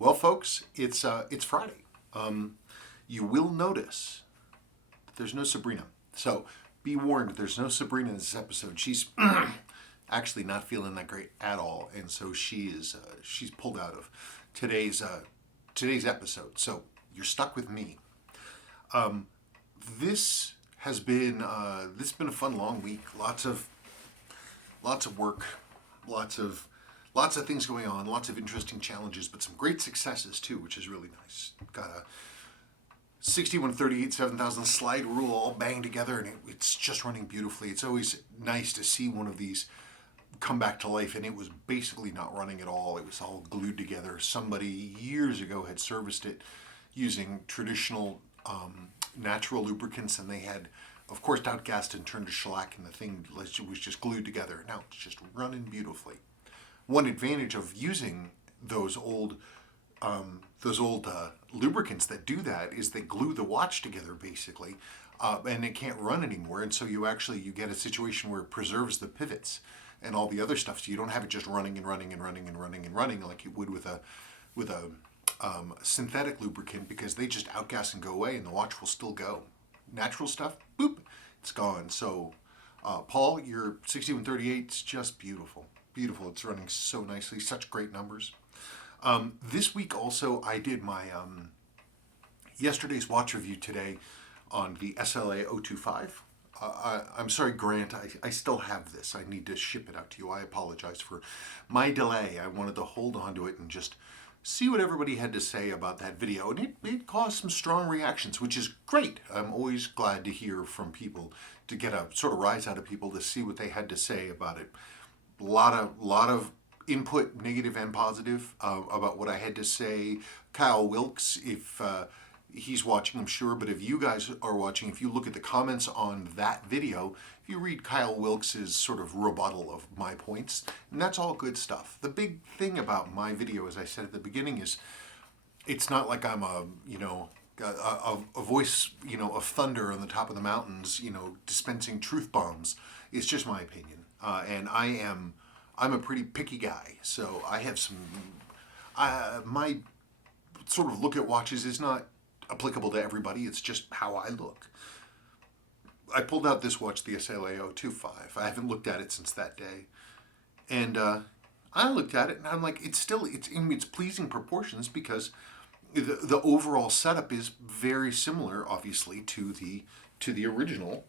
Well, folks, it's Friday. You will notice that there's no Sabrina. So be warned, there's no Sabrina in this episode. She's actually not feeling that great at all, and so she's pulled out of today's episode. So you're stuck with me. This has been a fun long week. Lots of work, lots of things going on, lots of interesting challenges, but some great successes too, which is really nice. Got a 6138 7000 slide rule all banged together, and it's just running beautifully. It's always nice to see one of these come back to life, and it was basically not running at all. It was all glued together. Somebody years ago had serviced it using traditional natural lubricants, and they had, of course, outgassed and turned to shellac, and the thing was just glued together. Now it's just running beautifully. One advantage of using those old lubricants that do that is they glue the watch together basically, and it can't run anymore. And so you get a situation where it preserves the pivots and all the other stuff. So you don't have it just running and running and running and running and running like you would with a synthetic lubricant, because they just outgas and go away, and the watch will still go. Natural stuff, boop, it's gone. So, Paul, your 6138 is just beautiful. Beautiful. It's running so nicely. Such great numbers. This week also, I did my yesterday's watch review today on the SLA025. I'm sorry, Grant, I still have this. I need to ship it out to you. I apologize for my delay. I wanted to hold on to it and just see what everybody had to say about that video. And it caused some strong reactions, which is great. I'm always glad to hear from people, to get a sort of rise out of people, to see what they had to say about it. A lot of input, negative and positive, about what I had to say. Kyle Wilkes, if he's watching, I'm sure, but if you guys are watching, if you look at the comments on that video, if you read Kyle Wilkes' sort of rebuttal of my points, and that's all good stuff. The big thing about my video, as I said at the beginning, is it's not like I'm a voice, of thunder on the top of the mountains, dispensing truth bombs. It's just my opinion. And I'm a pretty picky guy, so I have my sort of look at watches is not applicable to everybody. It's just how I look. I pulled out this watch, the SLA025. I haven't looked at it since that day. And I looked at it and I'm like, it's in its pleasing proportions, because the overall setup is very similar, obviously, to the original,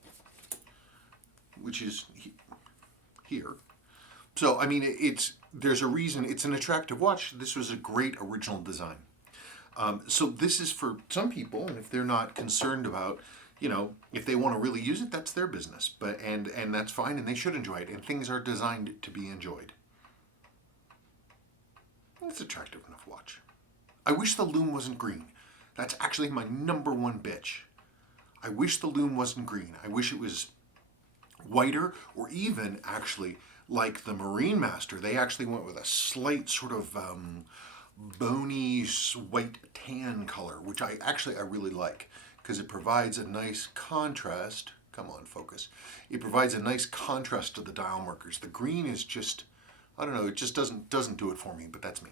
which is here. So, I mean, there's a reason. It's an attractive watch. This was a great original design. So this is for some people, and if they're not concerned about, if they want to really use it, that's their business. But and that's fine, and they should enjoy it. And things are designed to be enjoyed. It's an attractive enough watch. I wish the lume wasn't green. That's actually my number one bitch. I wish the lume wasn't green. I wish it was whiter, or even actually like the Marine Master. They actually went with a slight sort of bony white tan color, which I really like, because it provides a nice contrast. Come on, focus. It provides a nice contrast to the dial markers. The green is just, I don't know, it just doesn't do it for me, but that's me.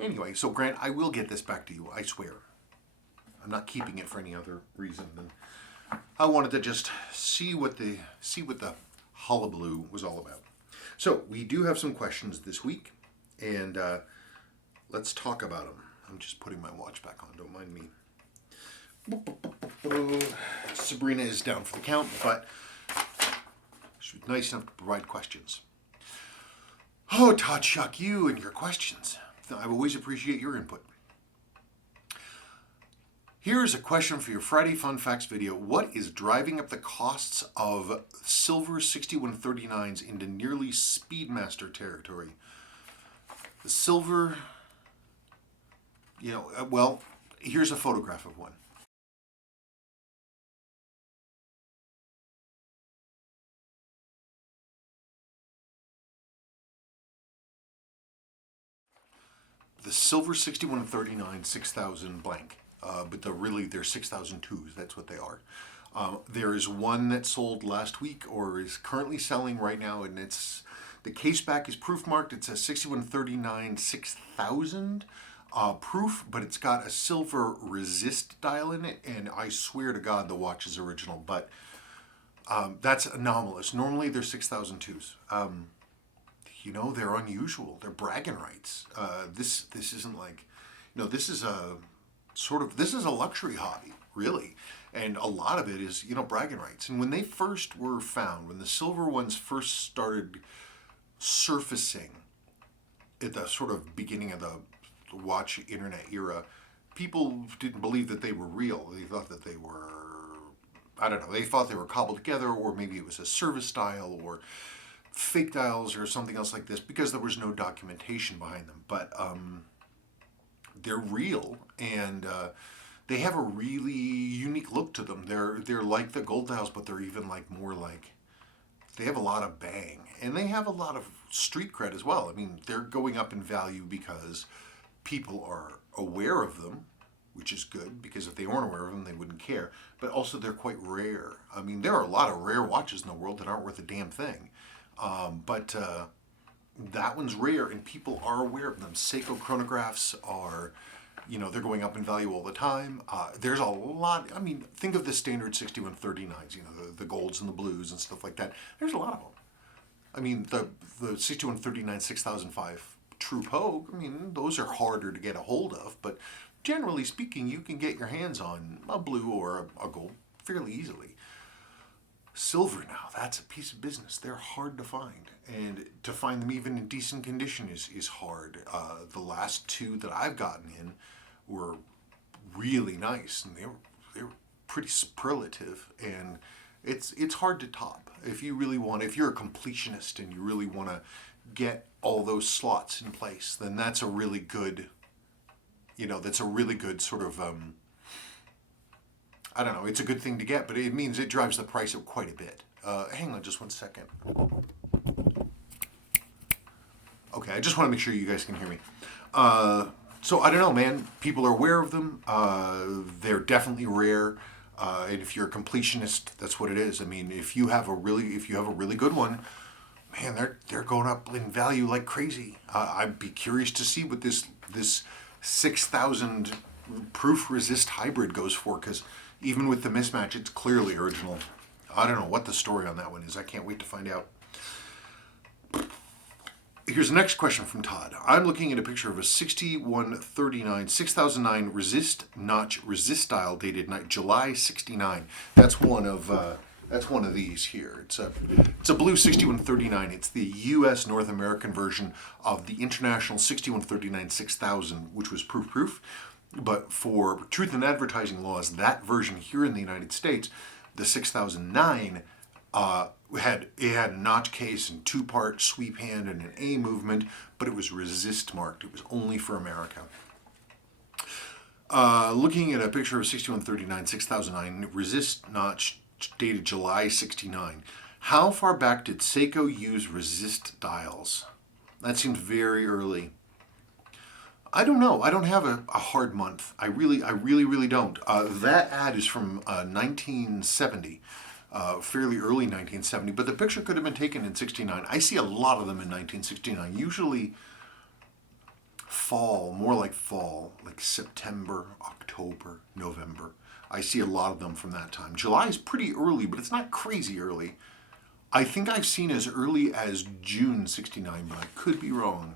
Anyway, so Grant, I will get this back to you, I swear. I'm not keeping it for any other reason than I wanted to just see what the hullabaloo was all about. So we do have some questions this week, and let's talk about them. I'm just putting my watch back on, don't mind me. Sabrina is down for the count, but she was nice enough to provide questions. Oh, Todd Shuck, you and your questions. I always appreciate your input. Here's a question for your Friday Fun Facts video. What is driving up the costs of silver 6139s into nearly Speedmaster territory? The silver, well, here's a photograph of one. The silver 6139 6000 blank. But they're 6002s, that's what they are. There is one that sold last week, or is currently selling right now, and the case back is proof marked. It says 6139 6000. proof, but it's got a silver resist dial in it, and I swear to God the watch is original, but that's anomalous. Normally they're 6002s. They're unusual. They're bragging rights. This isn't like, this is a this is a luxury hobby, really. And a lot of it is, bragging rights. And when they first were found, when the silver ones first started surfacing at the sort of beginning of the watch internet era, people didn't believe that they were real. They thought that they were, I don't know, they thought they were cobbled together, or maybe it was a service dial or fake dials or something else like this, because there was no documentation behind them. But they're real, and they have a really unique look to them. They're like the gold dials, but they're even like more like, they have a lot of bang, and they have a lot of street cred as well. I mean, they're going up in value because people are aware of them, which is good, because if they weren't aware of them, they wouldn't care. But also, they're quite rare. I mean, there are a lot of rare watches in the world that aren't worth a damn thing. But that one's rare, and people are aware of them. Seiko chronographs are, they're going up in value all the time. There's a lot. I mean, think of the standard 6139s, the golds and the blues and stuff like that. There's a lot of them. I mean, the 6139 6005 True Pogue, I mean, those are harder to get a hold of, but generally speaking, you can get your hands on a blue or a gold fairly easily. Silver now, that's a piece of business. They're hard to find, and to find them even in decent condition is hard. The last two that I've gotten in were really nice, and they were pretty superlative, and it's hard to top. If you're a completionist and you really want to get all those slots in place, then that's a really good, sort of, I don't know, it's a good thing to get, but it means it drives the price up quite a bit. Hang on just one second. Okay, I just want to make sure you guys can hear me. So I don't know, man. People are aware of them. They're definitely rare. And if you're a completionist, that's what it is. I mean, if you have a really good one, man, they're going up in value like crazy. I'd be curious to see what this 6,000 proof resist hybrid goes for, because even with the mismatch, it's clearly original. I don't know what the story on that one is. I can't wait to find out. Here's the next question from Todd. I'm looking at a picture of a 6139 6009 resist dial dated July 69. That's one of these here. It's a blue 6139. It's the U.S. North American version of the international 6139 6000, which was proof. But for truth in advertising laws, that version here in the United States, the 6009, had a notch case and two-part sweep hand and an A movement, but it was resist marked. It was only for America. Looking at a picture of 6139 6009 resist notch dated July 69. How far back did Seiko use resist dials? That seems very early. I don't know. I don't have a hard month. I really don't. That ad is from 1970, fairly early 1970, but the picture could have been taken in 69. I see a lot of them in 1969, usually fall, more like fall, like September, October, November. I see a lot of them from that time. July is pretty early, but it's not crazy early. I think I've seen as early as June 69, but I could be wrong.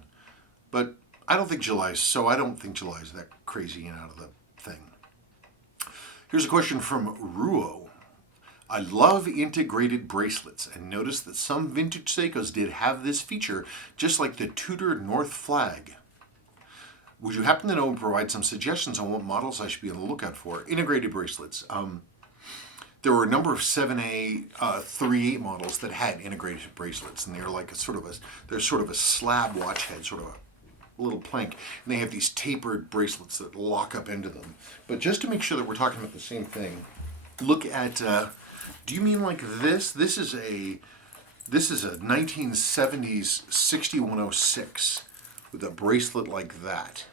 But I don't think July is that crazy and out of the thing. Here's a question from Ruo. I love integrated bracelets and noticed that some vintage Seikos did have this feature, just like the Tudor North Flag. Would you happen to know and provide some suggestions on what models I should be on the lookout for? Integrated bracelets. There were a number of 7A 38 models that had integrated bracelets, and they're like sort of a slab watch head, sort of a little plank, and they have these tapered bracelets that lock up into them. But just to make sure that we're talking about the same thing, look at. Do you mean like this? This is a 1970s 6106 with a bracelet like that,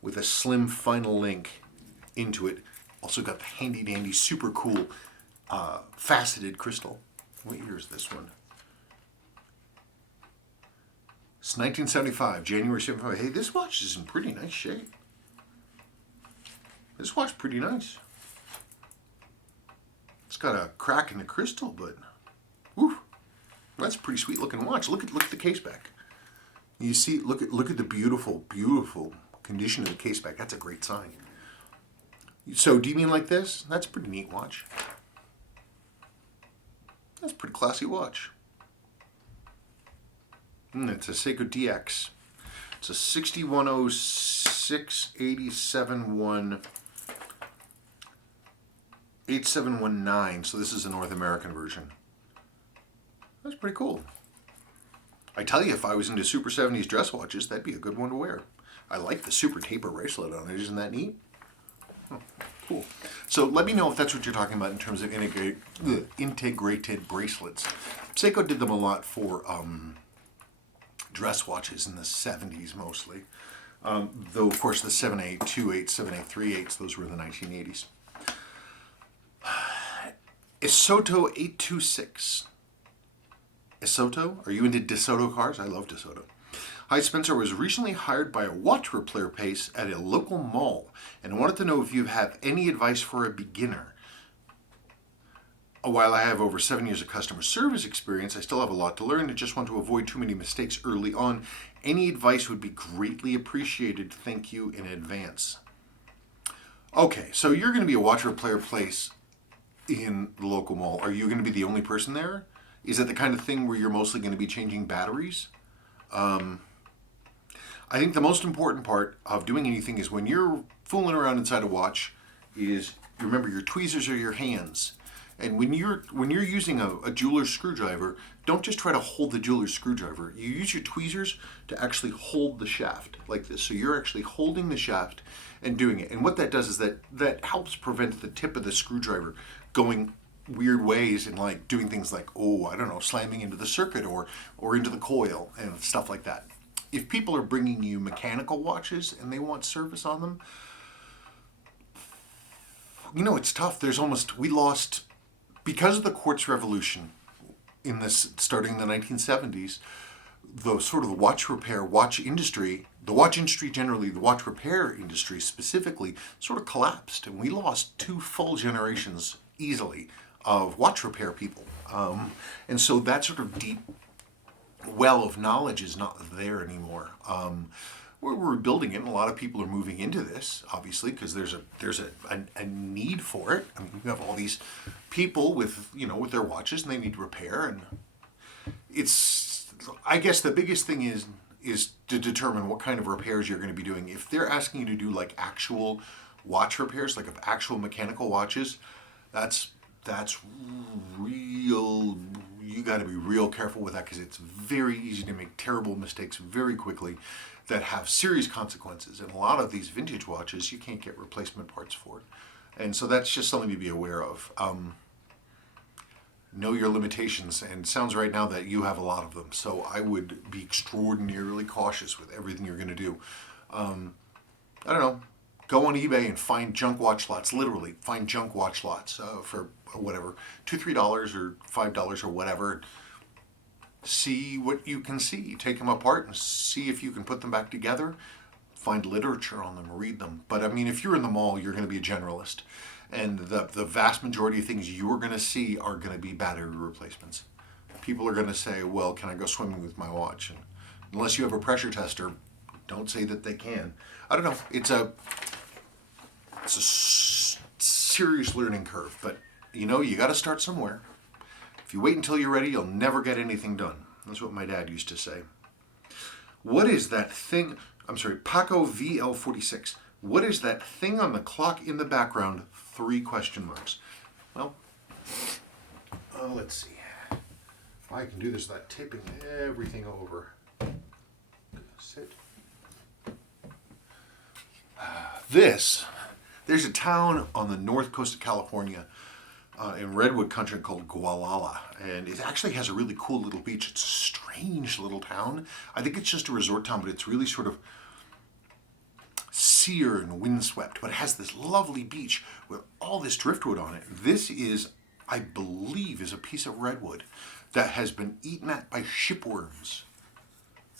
with a slim final link into it. Also got the handy dandy, super cool faceted crystal. What year is this one? It's 1975, January 75. Hey, this watch is in pretty nice shape. This watch pretty nice. It's got a crack in the crystal, but whew, that's a pretty sweet looking watch. Look at the case back. You see, look at the beautiful condition of the case back. That's a great sign. So, do you mean like this? That's a pretty neat watch. That's a pretty classy watch. It's a Seiko DX. It's a 6106 8719. So this is a North American version. That's pretty cool. I tell you, if I was into Super 70s dress watches, that'd be a good one to wear. I like the super taper bracelet on it. Isn't that neat? Oh, cool. So let me know if that's what you're talking about in terms of integrated bracelets. Seiko did them a lot for dress watches in the 70s mostly. Though, of course, the 7828, 7838s, those were in the 1980s. Isoto 826. Isoto? Are you into DeSoto cars? I love DeSoto. Hi, Spencer. I was recently hired by a watch repair place at a local mall and wanted to know if you have any advice for a beginner. While I have over 7 years of customer service experience, I still have a lot to learn and just want to avoid too many mistakes early on. Any advice would be greatly appreciated. Thank you in advance. Okay, so you're going to be a watch repair place in the local mall. Are you going to be the only person there? Is it the kind of thing where you're mostly going to be changing batteries? I think the most important part of doing anything is when you're fooling around inside a watch is, remember, your tweezers are your hands. And when you're using a jeweler's screwdriver, don't just try to hold the jeweler's screwdriver. You use your tweezers to actually hold the shaft like this. So you're actually holding the shaft and doing it. And what that does is that helps prevent the tip of the screwdriver going weird ways and like doing things like, oh, I don't know, slamming into the circuit or into the coil and stuff like that. If people are bringing you mechanical watches and they want service on them, it's tough. We lost, because of the quartz revolution starting in the 1970s, the sort of the watch industry generally, the watch repair industry specifically, sort of collapsed, and we lost 2 full generations easily of watch repair people. And so that sort of deep well of knowledge is not there anymore. We're building it, and a lot of people are moving into this, obviously, because there's a need for it. I mean, you have all these people with their watches, and they need repair, and I guess the biggest thing is to determine what kind of repairs you're going to be doing. If they're asking you to do like actual watch repairs, like of actual mechanical watches, that's real. You got to be real careful with that, because it's very easy to make terrible mistakes very quickly that have serious consequences. And a lot of these vintage watches, you can't get replacement parts for it. And so that's just something to be aware of. Know your limitations, and it sounds right now that you have a lot of them. So I would be extraordinarily cautious with everything you're going to do. I don't know. Go on eBay and find junk watch lots. Literally, find junk watch lots for whatever, $2, $3 or $5 or whatever. See what you can see. Take them apart and see if you can put them back together. Find literature on them, read them. But I mean, if you're in the mall, you're going to be a generalist. And the vast majority of things you're going to see are going to be battery replacements. People are going to say, well, can I go swimming with my watch? And unless you have a pressure tester, don't say that they can. I don't know. It's a serious learning curve, but you got to start somewhere. If you wait until you're ready, you'll never get anything done. That's what my dad used to say. What is that thing? I'm sorry, Paco VL46. What is that thing on the clock in the background? 3 question marks. Well, let's see. If I can do this without tipping everything over. Sit. There's a town on the north coast of California in Redwood Country called Gualala, and it actually has a really cool little beach. It's a strange little town. I think it's just a resort town, but it's really sort of sere and windswept, but it has this lovely beach with all this driftwood on it. This is, I believe, a piece of redwood that has been eaten at by shipworms.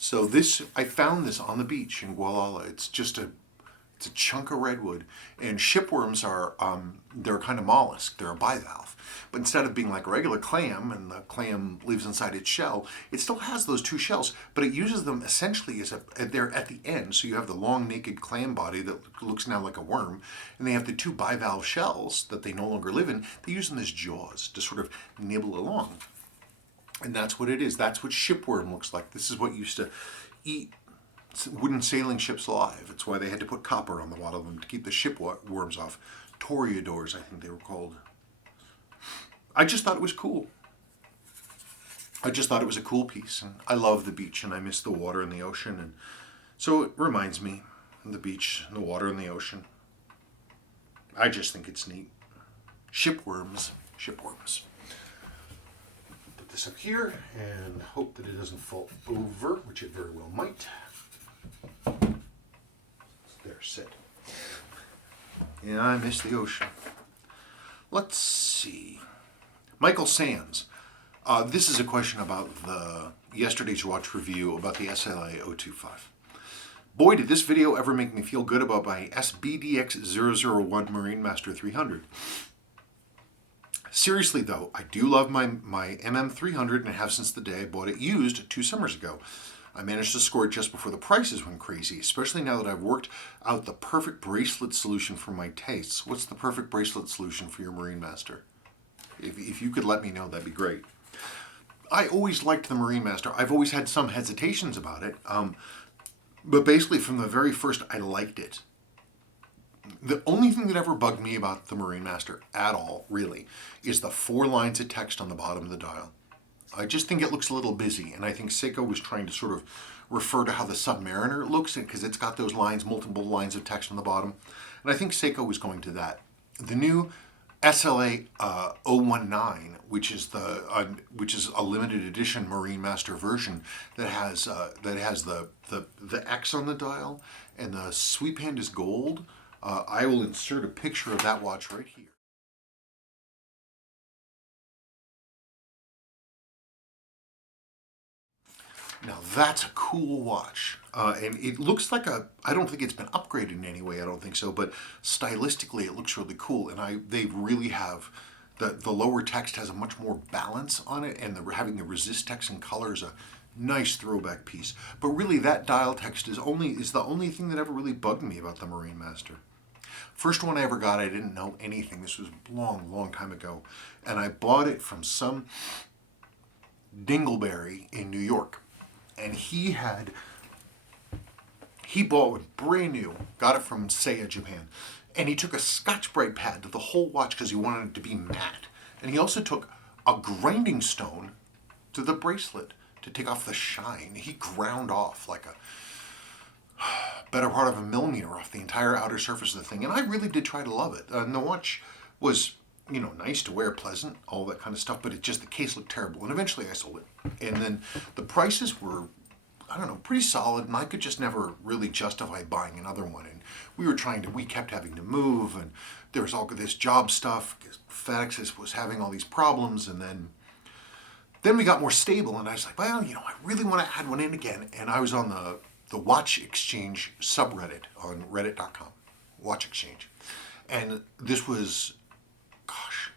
So I found this on the beach in Gualala. It's a chunk of redwood, and shipworms are they're kind of mollusk. They're a bivalve, but instead of being like a regular clam, and the clam lives inside its shell, it still has those two shells, but it uses them essentially as they're at the end. So you have the long naked clam body that looks now like a worm, and they have the two bivalve shells that they no longer live in. They use them as jaws to sort of nibble along, and that's what it is. That's what shipworm looks like. This is what used to eat wooden sailing ships alive. It's why they had to put copper on the bottom of them to keep the ship worms off. Toreadors, I think they were called. I just thought it was cool. I just thought it was a cool piece, and I love the beach, and I miss the water and the ocean, and so it reminds me of the beach, the water, and the ocean. I just think it's neat. Shipworms. Put this up here and hope that it doesn't fall over, which it very well might. There, sit. Yeah, I miss the ocean. Let's see. Michael Sands. This is a question about yesterday's watch review about the SLA025. Boy, did this video ever make me feel good about my SBDX001 Marine Master 300. Seriously though, I do love my MM300 and have since the day I bought it used 2 summers ago. I managed to score it just before the prices went crazy, especially now that I've worked out the perfect bracelet solution for my tastes. What's the perfect bracelet solution for your Marine Master? If you could let me know, that'd be great. I always liked the Marine Master. I've always had some hesitations about it, but basically from the very first, I liked it. The only thing that ever bugged me about the Marine Master at all, really, is the 4 lines of text on the bottom of the dial. I just think it looks a little busy, and I think Seiko was trying to sort of refer to how the Submariner looks, because it's got those lines, multiple lines of text on the bottom, and I think Seiko was going to that. The new SLA019, which is a limited edition Marine Master version that has the X on the dial, and the sweep hand is gold. I will insert a picture of that watch right here. Now that's a cool watch, and it looks like I don't think it's been upgraded in any way, I don't think so, but stylistically it looks really cool, and they really have, the lower text has a much more balance on it, and having the resist text in color is a nice throwback piece. But really that dial text is the only thing that ever really bugged me about the Marine Master. First one I ever got, I didn't know anything. This was a long time ago, and I bought it from some dingleberry in New York. And he bought it brand new, got it from Seiya, Japan, and he took a Scotch-Brite pad to the whole watch because he wanted it to be matte. And he also took a grinding stone to the bracelet to take off the shine. He ground off like a better part of a millimeter off the entire outer surface of the thing, and I really did try to love it. And the watch was, nice to wear, pleasant, all that kind of stuff, but the case looked terrible, and eventually I sold it. And then the prices were, I don't know, pretty solid, and I could just never really justify buying another one. And we kept having to move, and there was all this job stuff, FedEx was having all these problems, and then we got more stable, and I was like, well, I really want to add one in again, and I was on the Watch Exchange subreddit on reddit.com, Watch Exchange. And this was, gosh,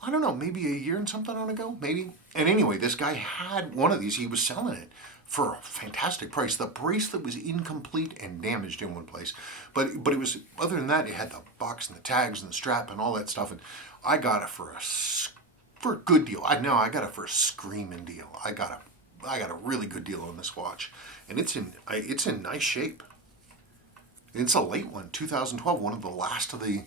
I don't know, maybe a year and something on ago, maybe. And anyway, this guy had one of these. He was selling it for a fantastic price. The bracelet was incomplete and damaged in one place, but it was, other than that, it had the box and the tags and the strap and all that stuff. And I got it for a good deal. I got it for a screaming deal. I got a really good deal on this watch, and it's in nice shape. It's a late one, 2012, one of the last of the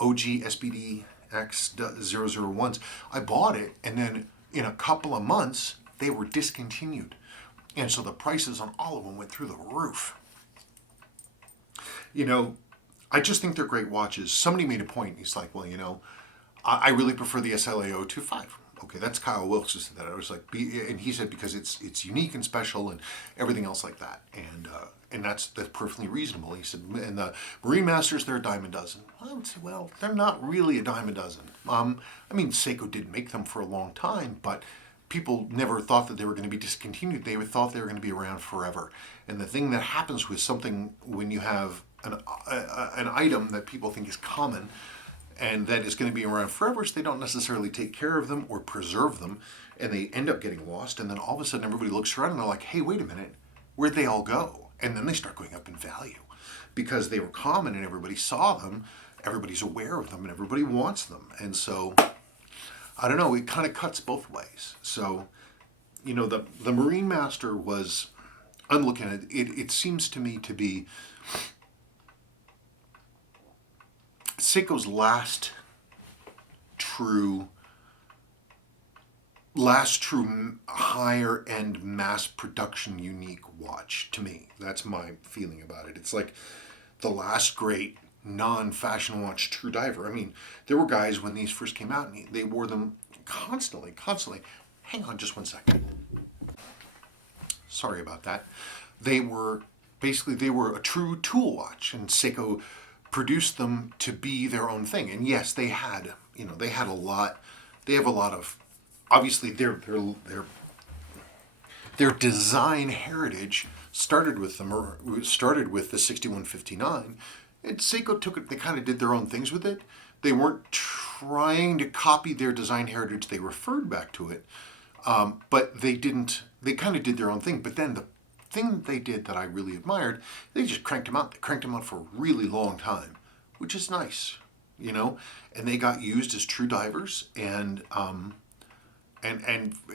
OG SBD X001s. I bought it, and then in a couple of months they were discontinued, and so the prices on all of them went through the roof. I just think they're great watches. Somebody made a point. He's like, well, I really prefer the SLA025. Okay, that's Kyle Wilkes who said that. I was like, and he said because it's unique and special and everything else like that, and that's perfectly reasonable. He said, and the Marine Masters, they're a dime a dozen. I would say, well, they're not really a dime a dozen. Seiko did make them for a long time, but people never thought that they were going to be discontinued. They thought they were going to be around forever. And the thing that happens with something when you have an item that people think is common and that is going to be around forever is they don't necessarily take care of them or preserve them, and they end up getting lost. And then all of a sudden everybody looks around and they're like, hey, wait a minute, where'd they all go? And then they start going up in value because they were common and everybody saw them, everybody's aware of them, and everybody wants them. And so, I don't know, it kind of cuts both ways. So, you know, the Marine Master was, I'm looking at it, it seems to me to be Seiko's last true higher end mass production unique watch to me. That's my feeling about it. It's like the last great non-fashion watch true diver. I mean, there were guys when these first came out and they wore them constantly. Hang on just one second. Sorry about that. They were a true tool watch, and Seiko produced them to be their own thing. And yes, they have a lot of, obviously their design heritage started with the 6159, and Seiko took it, they kind of did their own things with it. They weren't trying to copy their design heritage, they referred back to it, but they kind of did their own thing. But then the thing that they did that I really admired, they just cranked them out. They cranked them out for a really long time, which is nice, you know. And they got used as true divers, and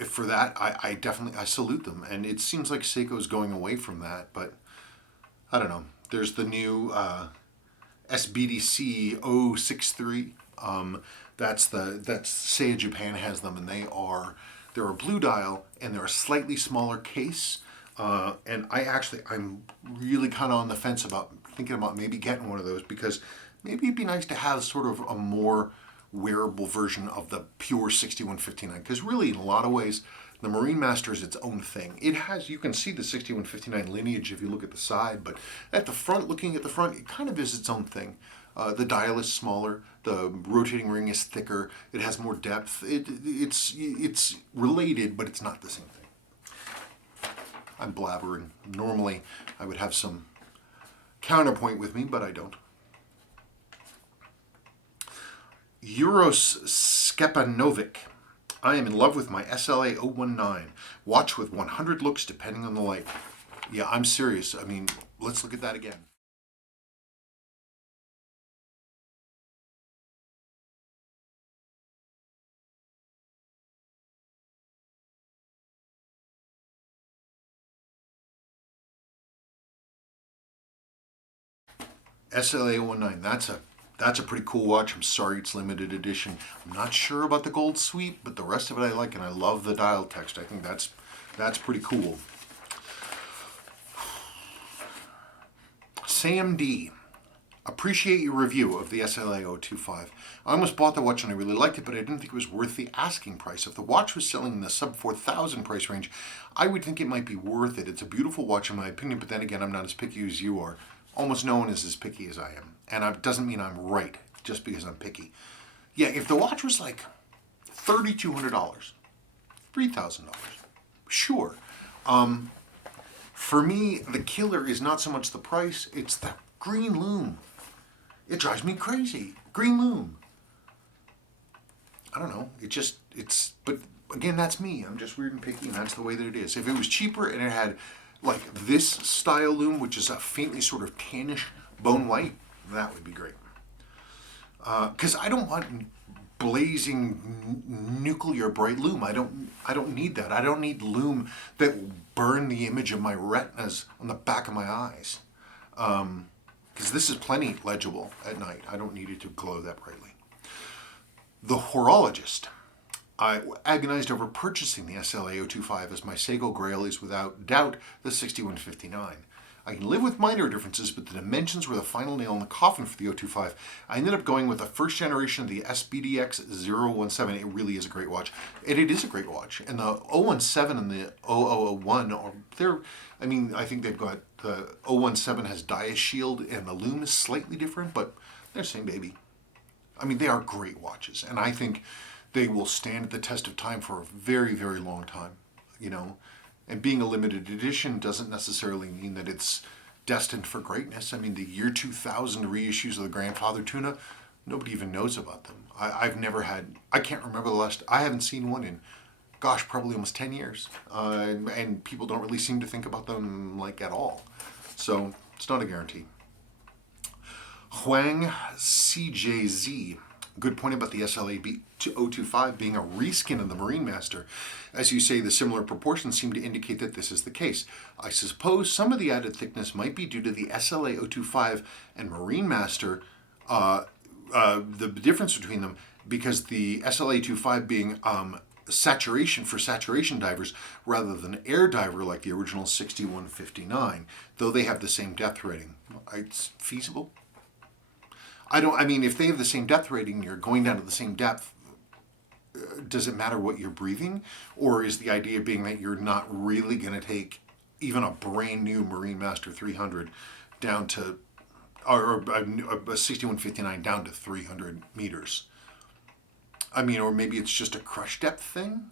for that, I definitely salute them. And it seems like Seiko's going away from that, but I don't know. There's the new SBDC 063. That's Seiya Japan has them, and they're a blue dial and they're a slightly smaller case. And I'm really kind of on the fence about thinking about maybe getting one of those, because maybe it'd be nice to have sort of a more wearable version of the pure 6159. Because really, in a lot of ways, the Marine Master is its own thing. You can see the 6159 lineage if you look at the side, but at the front, looking at the front, it kind of is its own thing. The dial is smaller, the rotating ring is thicker, it has more depth. It's related, but it's not the same thing. I'm blabbering. Normally, I would have some counterpoint with me, but I don't. Euros Skepanovic. I am in love with my SLA019. Watch with 100 looks depending on the light. Yeah, I'm serious. I mean, let's look at that again. SLA019. That's a pretty cool watch. I'm sorry it's limited edition. I'm not sure about the gold sweep, but the rest of it I like, and I love the dial text. I think that's pretty cool. Sam D. Appreciate your review of the SLA025. I almost bought the watch and I really liked it, but I didn't think it was worth the asking price. If the watch was selling in the sub 4,000 price range, I would think it might be worth it. It's a beautiful watch in my opinion, but then again, I'm not as picky as you are. Almost no one is as picky as I am. And it doesn't mean I'm right just because I'm picky. Yeah, if the watch was like $3,200, $3,000, sure. For me, the killer is not so much the price, it's the green lume. It drives me crazy. Green lume. I don't know. But again, that's me. I'm just weird and picky, and that's the way that it is. If it was cheaper and it had like this style lume, which is a faintly sort of tannish bone white, that would be great. Because I don't want blazing nuclear bright lume. I don't need that. I don't need lume that will burn the image of my retinas on the back of my eyes. Because this is plenty legible at night. I don't need it to glow that brightly. The Horologist. I agonized over purchasing the SLA025 as my Seiko Grail is without doubt the 6159. I can live with minor differences, but the dimensions were the final nail in the coffin for the 025. I ended up going with the first generation of the SBDX017. It really is a great watch. And it is a great watch. And the 017 and the 0001 I think they've got, the 017 has dia shield and the lume is slightly different, but they're the same baby. I mean, they are great watches. And I think they will stand the test of time for a very, very long time, you know. And being a limited edition doesn't necessarily mean that it's destined for greatness. I mean, the year 2000 reissues of the Grandfather tuna, nobody even knows about them. I've never had, I can't remember the last, I haven't seen one in, gosh, probably almost 10 years. And people don't really seem to think about them like at all. So it's not a guarantee. Huang CJZ, good point about the SLA025 being a reskin of the Marine Master. As you say, the similar proportions seem to indicate that this is the case. I suppose some of the added thickness might be due to the SLA025 and Marine Master, the difference between them, because the SLA025 being saturation for saturation divers rather than air diver like the original 6159, though they have the same depth rating. It's feasible. I mean, if they have the same depth rating, you're going down to the same depth, does it matter what you're breathing? Or is the idea being that you're not really going to take even a brand new Marine Master 300 down to, or a 6159 down to 300 meters? I mean, or maybe it's just a crush depth thing?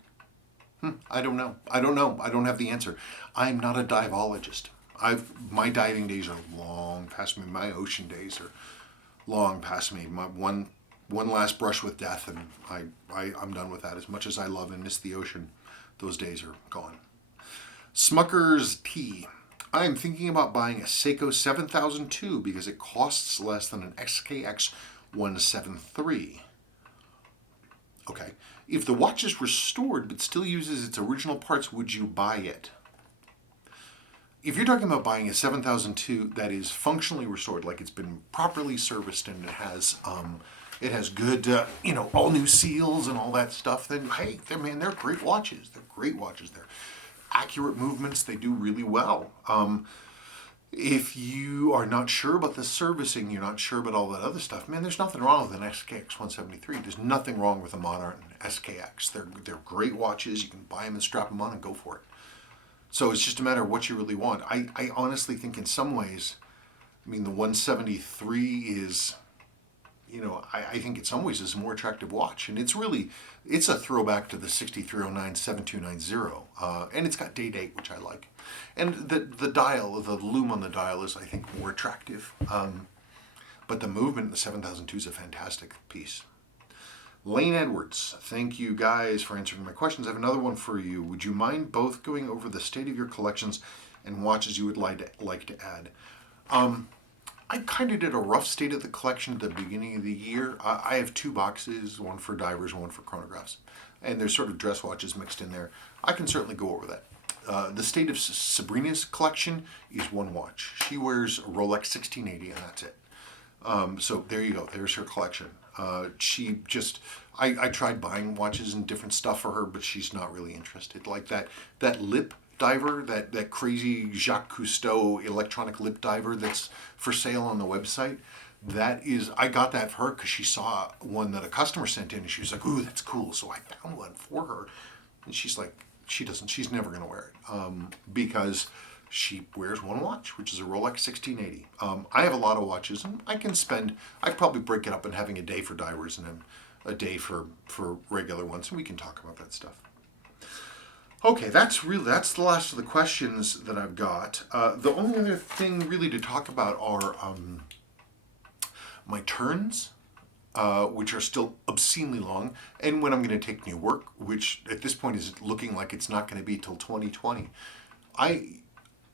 I don't know. I don't have the answer. I'm not a divologist. My diving days are long past me. My ocean days are long past me. My one last brush with death, and I'm done with that. As much as I love and miss the ocean, those days are gone. Smucker's Tea. I am thinking about buying a Seiko 7002 because it costs less than an SKX 173. Okay. If the watch is restored but still uses its original parts, would you buy it? If you're talking about buying a 7002 that is functionally restored, like it's been properly serviced and it has good, all new seals and all that stuff, then hey, they're great watches. They're great watches. They're accurate movements. They do really well. If you are not sure about the servicing, you're not sure about all that other stuff, man, there's nothing wrong with an SKX 173. There's nothing wrong with a modern SKX. They're great watches. You can buy them and strap them on and go for it. So it's just a matter of what you really want. I honestly think in some ways, I mean, the 173 is, I think in some ways is a more attractive watch. And it's a throwback to the 6309 7290. And it's got day date, which I like. And the dial, the lume on the dial is, I think, more attractive. But the movement in the 7002 is a fantastic piece. Lane Edwards, thank you guys for answering my questions. I have another one for you. Would you mind both going over the state of your collections and watches you would like to add? I kind of did a rough state of the collection at the beginning of the year. I have two boxes, one for divers and one for chronographs. And there's sort of dress watches mixed in there. I can certainly go over that. The state of Sabrina's collection is one watch. She wears a Rolex 1680 and that's it. So there you go. There's her collection. I tried buying watches and different stuff for her, but she's not really interested. Like that lip diver, that crazy Jacques Cousteau electronic lip diver that's for sale on the website. I got that for her because she saw one that a customer sent in and she was like, ooh, that's cool. So I found one for her. And she's like, she's never going to wear it because she wears one watch, which is a Rolex 1680. I have a lot of watches, and I'd probably break it up in having a day for divers and a day for regular ones, and we can talk about that stuff. Okay, that's the last of the questions that I've got. The only other thing really to talk about are my turns, which are still obscenely long, and when I'm going to take new work, which at this point is looking like it's not going to be till 2020.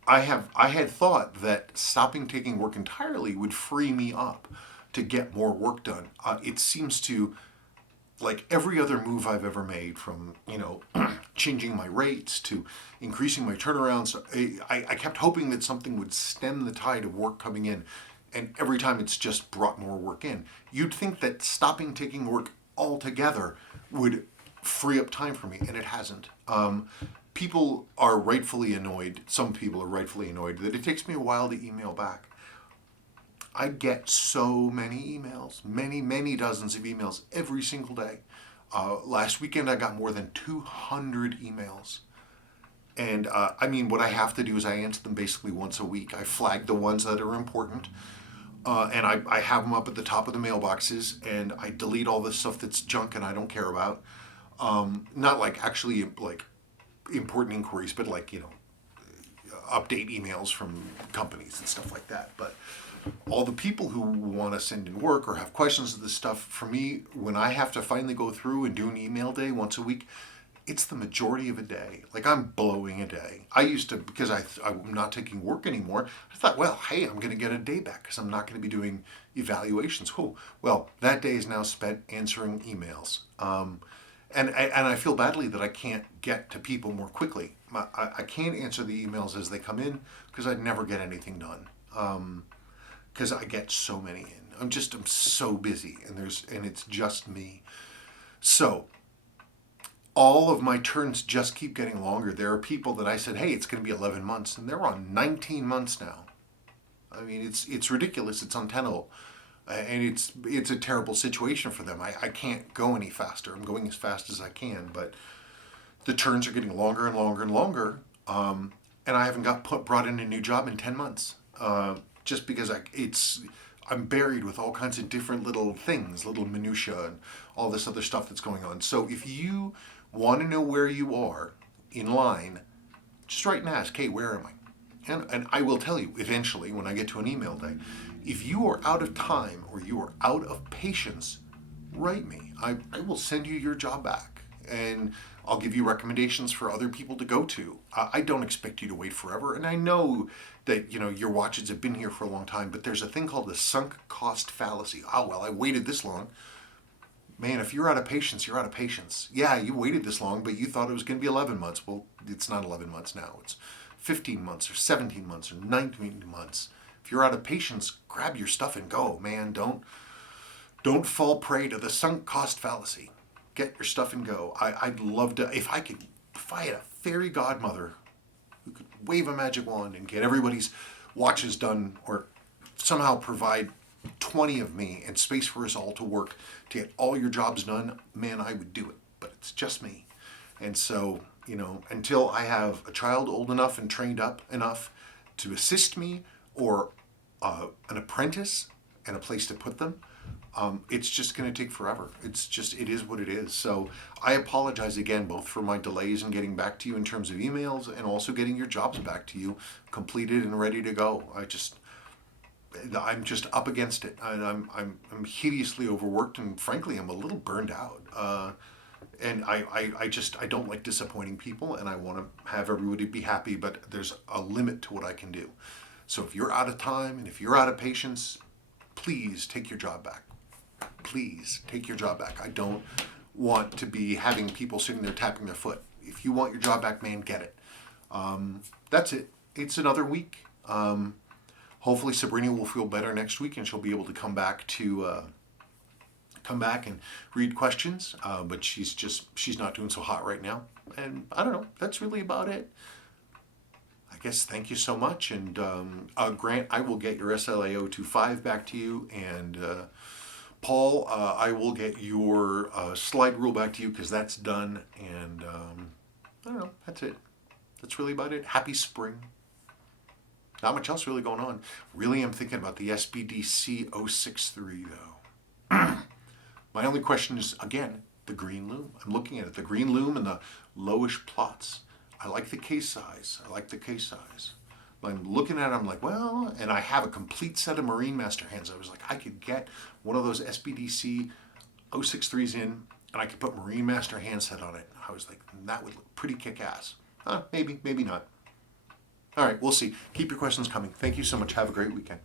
I had thought that stopping taking work entirely would free me up to get more work done. It seems to, like every other move I've ever made, from changing my rates to increasing my turnarounds, I kept hoping that something would stem the tide of work coming in, and every time it's just brought more work in. You'd think that stopping taking work altogether would free up time for me, and it hasn't. People are rightfully annoyed, some people are rightfully annoyed that it takes me a while to email back. I get so many emails, many dozens of emails every single day. Last weekend I got more than 200 emails. And what I have to do is I answer them basically once a week. I flag the ones that are important. And I have them up at the top of the mailboxes, and I delete all the stuff that's junk and I don't care about. Not like actually like important inquiries, but like, update emails from companies and stuff like that. But all the people who want to send in work or have questions of this stuff, for me, when I have to finally go through and do an email day once a week, it's the majority of a day. Like I'm blowing a day. I used to, because I'm not taking work anymore, I thought, well, hey, I'm going to get a day back because I'm not going to be doing evaluations. Oh, well, that day is now spent answering emails. And I feel badly that I can't get to people more quickly. I can't answer the emails as they come in because I'd never get anything done. Because I get so many in. I'm so busy, and it's just me. So all of my turns just keep getting longer. There are people that I said, hey, it's going to be 11 months, and they're on 19 months now. I mean, it's ridiculous. It's untenable. And it's a terrible situation for them. I can't go any faster. I'm going as fast as I can, but the turns are getting longer and longer and longer. And I haven't brought in a new job in 10 months. Just because I'm buried with all kinds of different little things, little minutia, and all this other stuff that's going on. So if you want to know where you are in line, just write and ask, hey, where am I? And I will tell you eventually when I get to an email day. If you are out of time or you are out of patience, write me. I will send you your job back. And I'll give you recommendations for other people to go to. I don't expect you to wait forever. And I know that, your watches have been here for a long time, but there's a thing called the sunk cost fallacy. Oh, well, I waited this long. Man, if you're out of patience, you're out of patience. Yeah, you waited this long, but you thought it was going to be 11 months. Well, it's not 11 months now. It's 15 months or 17 months or 19 months. If you're out of patience, grab your stuff and go, man. Don't fall prey to the sunk cost fallacy. Get your stuff and go. I'd love to, if I had a fairy godmother who could wave a magic wand and get everybody's watches done, or somehow provide 20 of me and space for us all to work to get all your jobs done, man, I would do it. But it's just me. And so, until I have a child old enough and trained up enough to assist me, or an apprentice and a place to put them, it's just going to take forever. It is what it is. So I apologize again, both for my delays in getting back to you in terms of emails and also getting your jobs back to you completed and ready to go. I'm just up against it, and I'm hideously overworked, and frankly, I'm a little burned out. And I don't like disappointing people, and I want to have everybody be happy, but there's a limit to what I can do. So if you're out of time and if you're out of patience, please take your job back. Please take your job back. I don't want to be having people sitting there tapping their foot. If you want your job back, man, get it. That's it. It's another week. Hopefully Sabrina will feel better next week and she'll be able to come back and read questions. But she's not doing so hot right now. And I don't know. That's really about it. I guess thank you so much. And Grant, I will get your SLA025 back to you. And Paul, I will get your slide rule back to you because that's done. And I don't know. That's it. That's really about it. Happy spring. Not much else really going on. Really am thinking about the SBDC 063 though. My only question is, again, the green loom. I'm looking at it. The green loom and the lowish plots. I like the case size. I'm looking at it, I'm like, well, and I have a complete set of Marine Master hands. I was like, I could get one of those SBDC 063s in, and I could put Marine Master handset on it. I was like, that would look pretty kick-ass. Maybe, maybe not. All right, we'll see. Keep your questions coming. Thank you so much. Have a great weekend.